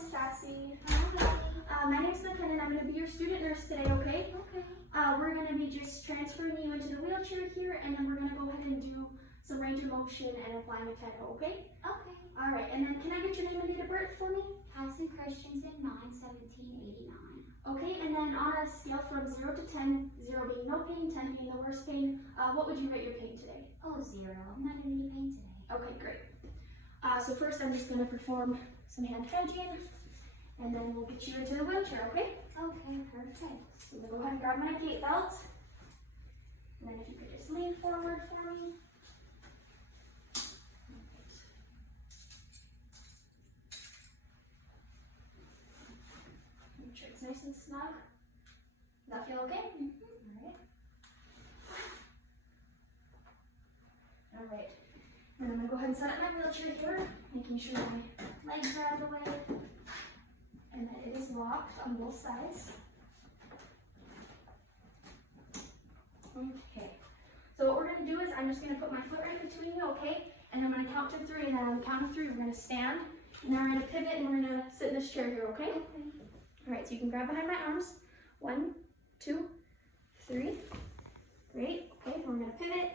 Miss Cassie. Hi. My name's McKenna and I'm going to be your student nurse today, okay? Okay. We're going to be just transferring you into the wheelchair here, and then we're going to go ahead and do some range of motion and apply Makeda, okay? Okay. Alright, and then can I get your name and date of birth for me? Hazen Christensen, 9/17/89. Okay, and then on a scale from 0 to 10, 0 being no pain, 10 being the worst pain, what would you rate your pain today? Oh, 0. I'm not in any pain today. Okay, great. So first I'm just going to perform some hand hygiene, and then we'll get you into the wheelchair, okay? Okay, perfect. So I'm going to go ahead and grab my gait belt, and then if you could just lean forward for me. Make sure it's nice and snug. Does that feel okay? Alright. Alright. And I'm going to go ahead and set up my wheelchair here, making sure my legs are out of the way, and that it is locked on both sides. Okay. So what we're going to do is I'm just going to put my foot right between you, okay? And I'm going to count to 3, and then on the count of 3, we're going to stand, and then we're going to pivot, and we're going to sit in this chair here, okay? Okay. Alright, so you can grab behind my arms. 1, 2, 3. Great. Okay, we're going to pivot.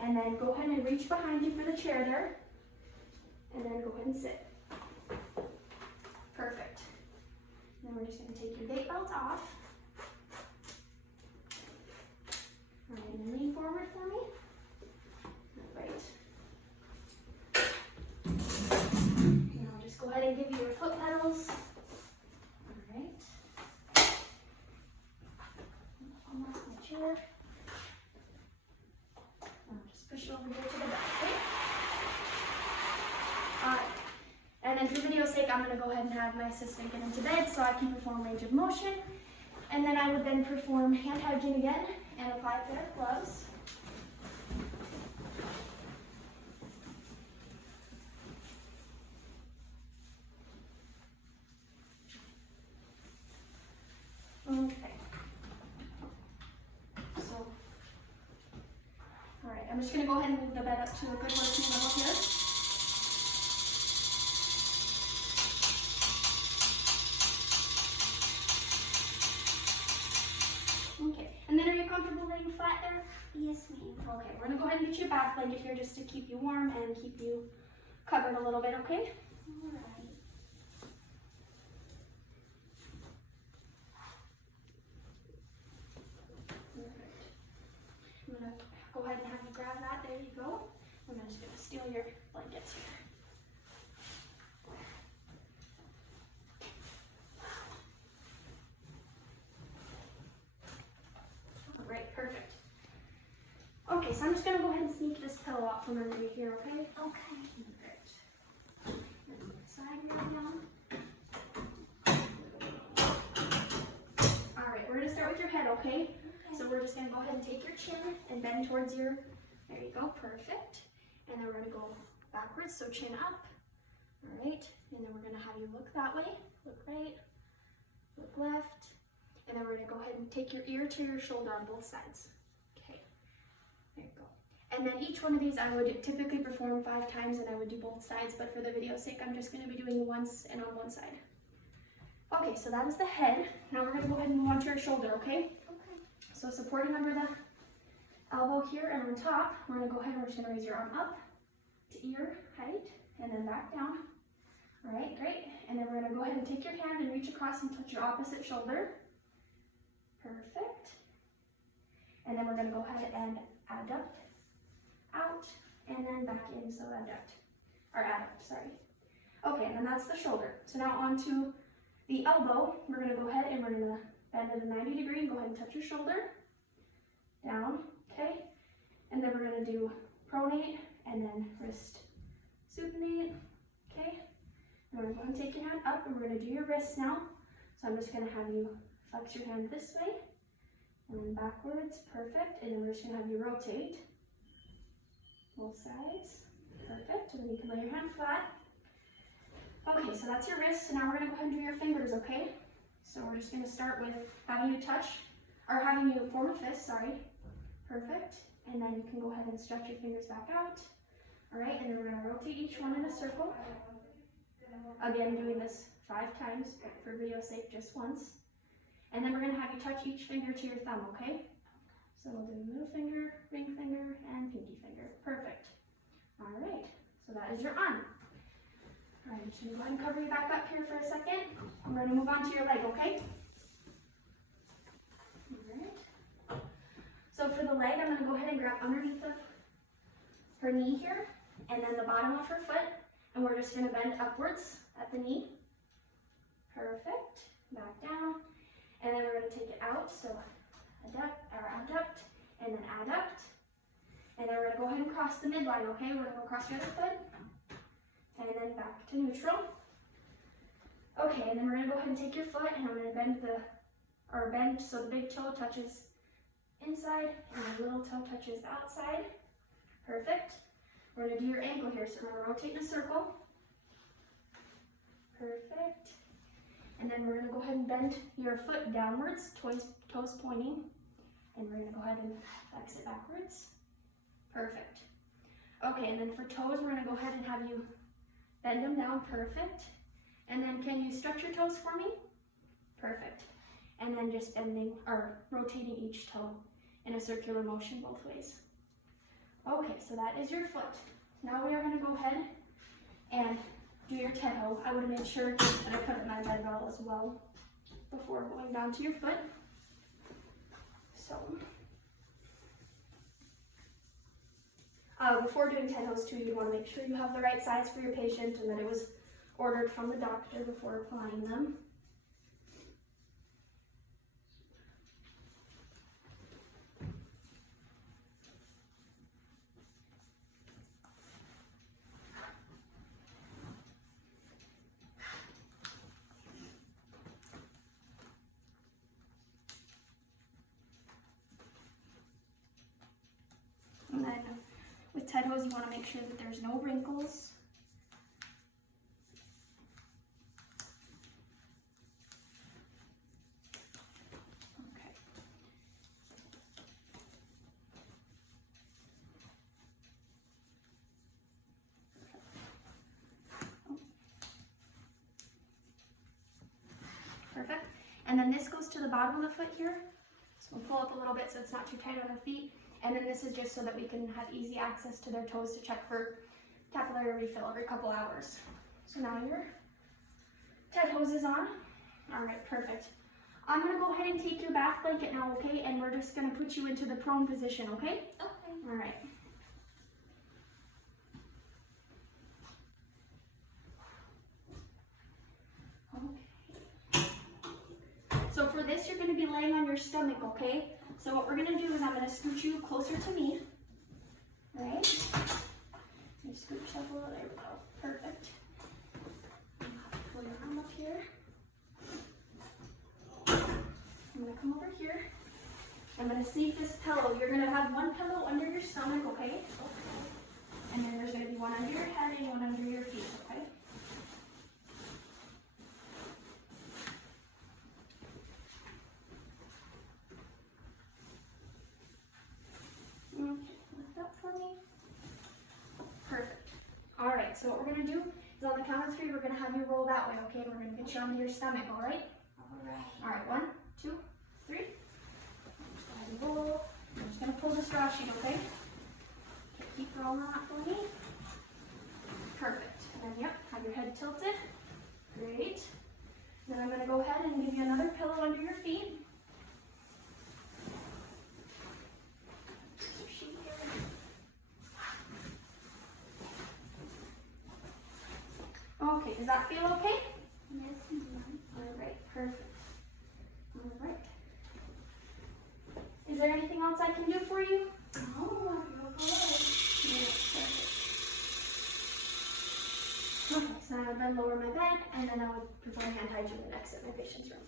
And then go ahead and reach behind you for the chair there. And then go ahead and sit. Perfect. Then we're just going to take your gait belt off. Alright, and then lean forward for me. Alright. And I'll just go ahead and give you your foot pedals. Alright. Almost in the chair. Push over here to the back, okay? And then for video's sake, I'm going to go ahead and have my assistant get into bed so I can perform range of motion. And then I would then perform hand hygiene again and apply a pair of gloves. Okay. So, alright, I'm just going to go ahead and move the bed up to a good working level here. Okay, and then are you comfortable laying flat there? Yes, ma'am. Okay, we're going to go ahead and get you a back blanket here just to keep you warm and keep you covered a little bit, okay? Alright. I'm going to go ahead and have you grab that. There you go. I'm just going to steal your blankets here. All right, perfect. Okay, so I'm just going to go ahead and sneak this pillow out from under you here, okay? Okay. Perfect. And on the side here now. All right, we're going to start with your head, okay? So we're just going to go ahead and take your chin and bend towards your, there you go, perfect. And then we're going to go backwards, so chin up, all right? And then we're going to have you look that way, look right, look left. And then we're going to go ahead and take your ear to your shoulder on both sides. Okay, there you go. And then each one of these I would typically perform 5 times, and I would do both sides, but for the video's sake, I'm just going to be doing once and on one side. Okay, so that is the head. Now we're going to go ahead and move on to your shoulder, okay? So supporting under the elbow here and on top, we're going to go ahead and we're just going to raise your arm up to ear height and then back down. All right, great. And then we're going to go ahead and take your hand and reach across and touch your opposite shoulder. Perfect. And then we're going to go ahead and adduct out and then back in, so adduct, or adduct, sorry. Okay, and then that's the shoulder. So now on to the elbow, we're going to go ahead and we're going to bend at a 90 degree and go ahead and touch your shoulder. Down, okay? And then we're going to do pronate and then wrist supinate, okay? And we're going to go ahead and take your hand up and we're going to do your wrists now. So I'm just going to have you flex your hand this way and then backwards, perfect. And then we're just going to have you rotate both sides, perfect. And then you can lay your hand flat. Okay, so that's your wrist. So now we're going to go ahead and do your fingers, okay? So we're just going to start with having you touch, or having you form a fist, sorry. Perfect. And then you can go ahead and stretch your fingers back out. All right, and then we're going to rotate each one in a circle. Again, doing this 5 times, but for video's sake, just once. And then we're gonna have you touch each finger to your thumb, okay? So we'll do middle finger, ring finger, and pinky finger. Perfect. All right, so that is your arm. All right, so go ahead and cover your back up here for a second. We're gonna move on to your leg, okay? All right. So for the leg, I'm gonna go ahead and grab underneath of her knee here, and then the bottom of her foot, and we're just gonna bend upwards at the knee. Perfect. Back down, and then we're gonna take it out. So abduct, and then adduct, and then we're gonna go ahead and cross the midline. Okay, we're gonna go across your other foot, and then back to neutral. Okay, and then we're gonna go ahead and take your foot, and I'm gonna bend so the big toe touches inside, and the little toe touches the outside. Perfect. We're gonna do your ankle here, so we're gonna rotate in a circle. Perfect. And then we're gonna go ahead and bend your foot downwards, toes pointing, and we're gonna go ahead and flex it backwards. Perfect. Okay, and then for toes, we're gonna go ahead and have you bend them down. Perfect. And then can you stretch your toes for me? Perfect. And then just bending or rotating each toe in a circular motion both ways. Okay, so that is your foot. Now we are gonna go ahead and do your toe. I would have made sure that I put my bed ball as well before going down to your foot. So, before doing 10 toes too, you want to make sure you have the right size for your patient and that it was ordered from the doctor before applying them. And then with Ted hose, you want to make sure that there's no wrinkles. Okay. Perfect. And then this goes to the bottom of the foot here. So we'll pull up a little bit so it's not too tight on her feet. And then this is just so that we can have easy access to their toes to check for capillary refill every couple hours. So now your Ted hose is on. All right, perfect. I'm gonna go ahead and take your bath blanket now, okay? And we're just gonna put you into the prone position, okay? Okay. All right. Okay. So for this, you're gonna be laying on your stomach, okay? So what we're gonna do is I'm gonna scoot you closer to me. All right? You scoot yourself a little, there we go. Perfect. Pull your arm up here. I'm gonna come over here. I'm gonna sleeve this pillow. You're gonna have one pillow under your stomach, okay? Okay. And then there's gonna be one under your head and one under your feet, okay? Okay, lift up for me. Perfect. All right, so what we're gonna do is on the count of 3, we're gonna have you roll that way, okay? And we're gonna get you onto your stomach, all right? Alright. All right, 1, 2, 3. Go ahead and roll. I'm just gonna pull the straw sheet, okay? Keep rolling that for me. Perfect. And then, yep, have your head tilted. Great. Then I'm gonna go ahead and give you another pillow under your feet. Okay, does that feel okay? Yes, ma'am. All right, perfect. All right. Is there anything else I can do for you? Oh, you're good. Yes, perfect. Okay, so now I'm going to lower my bed, and then I would perform hand hygiene and exit my patient's room.